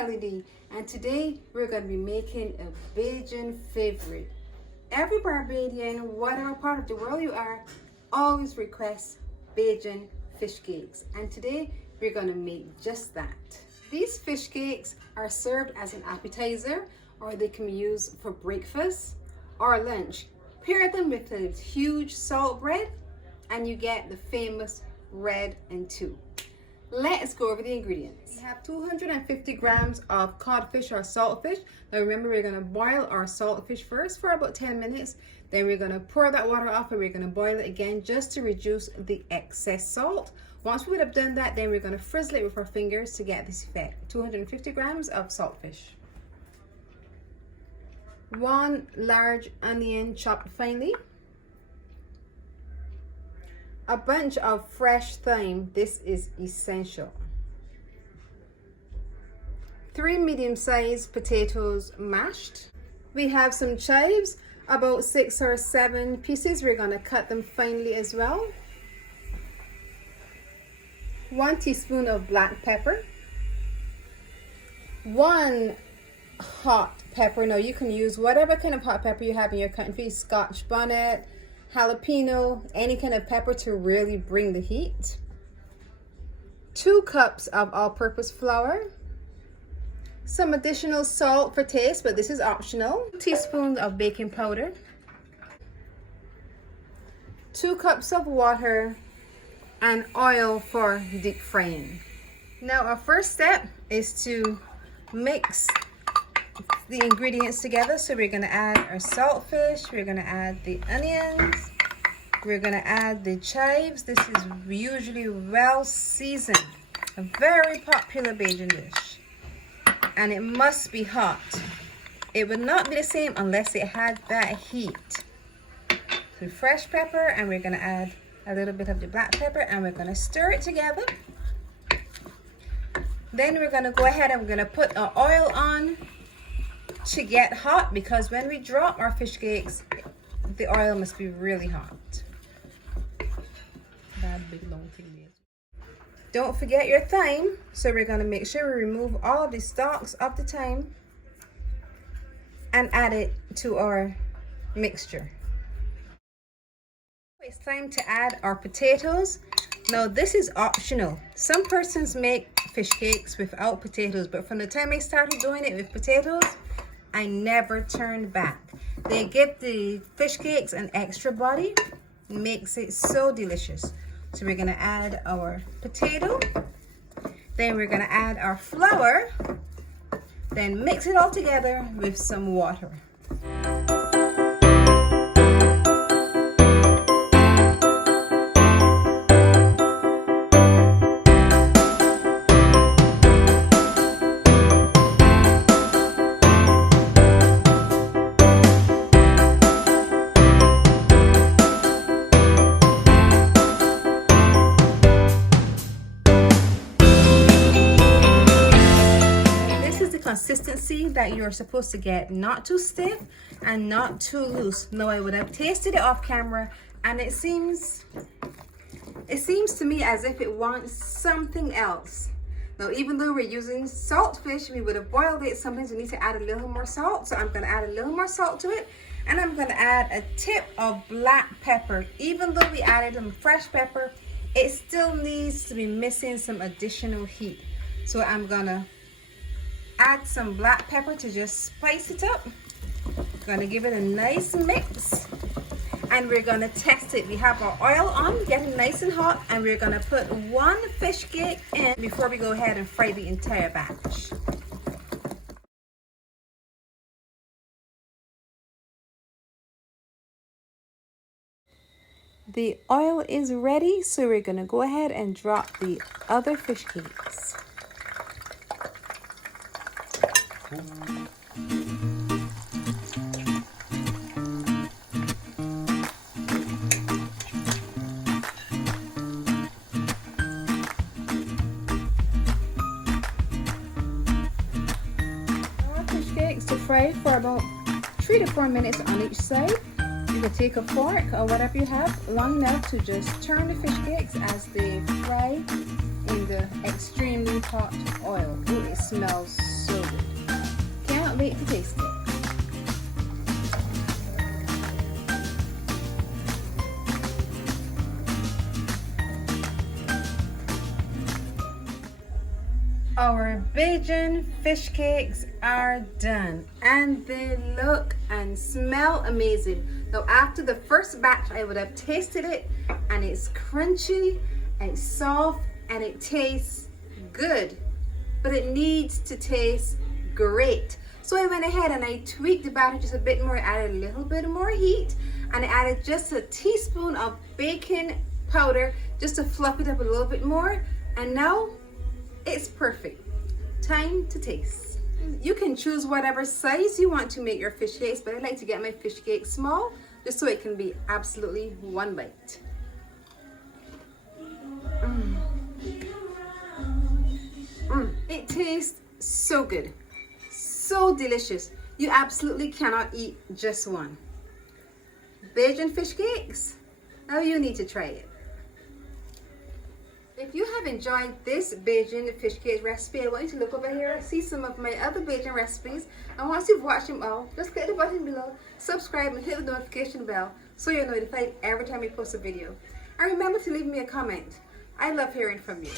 Ltd, and today we're going to be making a Bajan favorite. Every Barbadian, whatever part of the world you are, always requests Bajan fish cakes, and today we're going to make just that. These fish cakes are served as an appetizer, or they can be used for breakfast or lunch. Pair them with a huge salt bread and you get the famous red and two. Let's go over the ingredients. We have 250 grams of codfish or saltfish. Now remember, we're going to boil our saltfish first for about 10 minutes. Then we're going to pour that water off and we're going to boil it again just to reduce the excess salt. Once we would have done that, then we're going to frizzle it with our fingers to get this effect. 250 grams of saltfish. 1 large onion chopped finely. A bunch of fresh thyme, this is essential. 3 medium-sized potatoes mashed. We have some chives, about 6 or 7 pieces. We're going to cut them finely as well. 1 teaspoon of black pepper. 1 hot pepper. Now you can use whatever kind of hot pepper you have in your country, Scotch bonnet, jalapeno, any kind of pepper to really bring the heat. 2 cups of all-purpose flour. Some additional salt for taste, but this is optional. 2 teaspoons of baking powder. 2 cups of water and oil for deep frying. Now our first step is to mix the ingredients together. So we're going to add our saltfish, we're going to add the onions, we're going to add the chives. This is usually well seasoned, a very popular Bajan dish, and it must be hot. It would not be the same unless it had that heat. So fresh pepper, and we're going to add a little bit of the black pepper, and we're going to stir it together. Then we're going to go ahead and we're going to put our oil on to get hot, because when we drop our fish cakes, the oil must be really hot. That big long thing there. Don't forget your thyme. So we're going to make sure we remove all the stalks of the thyme and add it to our mixture. It's time to add our potatoes. Now this is optional. Some persons make fish cakes without potatoes, but from the time I started doing it with potatoes, I never turned back. They give the fish cakes an extra body, makes it so delicious. So we're gonna add our potato, then we're gonna add our flour, then mix it all together with some water. Consistency that you're supposed to get, not too stiff and not too loose. Now I would have tasted it off camera, and it seems to me as if it wants something else. Now even though we're using saltfish, we would have boiled it. Sometimes we need to add a little more salt, so I'm going to add a little more salt to it, and I'm going to add a tip of black pepper. Even though we added some fresh pepper, it still needs to be missing some additional heat, so I'm gonna add some black pepper to just spice it up. Gonna give it a nice mix, and we're gonna test it. We have our oil on, getting nice and hot, and we're gonna put 1 fish cake in before we go ahead and fry the entire batch. The oil is ready, so we're gonna go ahead and drop the other fish cakes. Our fish cakes to fry for about 3 to 4 minutes on each side. You can take a fork or whatever you have, long enough to just turn the fish cakes as they fry in the extremely hot oil. Oh, it smells so wait to taste it. Our Bajan fish cakes are done and they look and smell amazing. Now after the first batch I would have tasted it and it's crunchy and it's soft and it tastes good, but it needs to taste great. So I went ahead and I tweaked the batter just a bit more, added a little bit more heat, and I added just a teaspoon of baking powder just to fluff it up a little bit more, and now it's perfect. Time to taste. You can choose whatever size you want to make your fish cakes, but I like to get my fish cake small just so it can be absolutely one bite. It tastes so good, so delicious. You absolutely cannot eat just one. Bajan fish cakes, now you need to try it. If you have enjoyed this Bajan fish cake recipe, I want you to look over here, see some of my other Bajan recipes, and once you've watched them all, just click the button below, subscribe and hit the notification bell so you're notified every time we post a video. And remember to leave me a comment. I love hearing from you.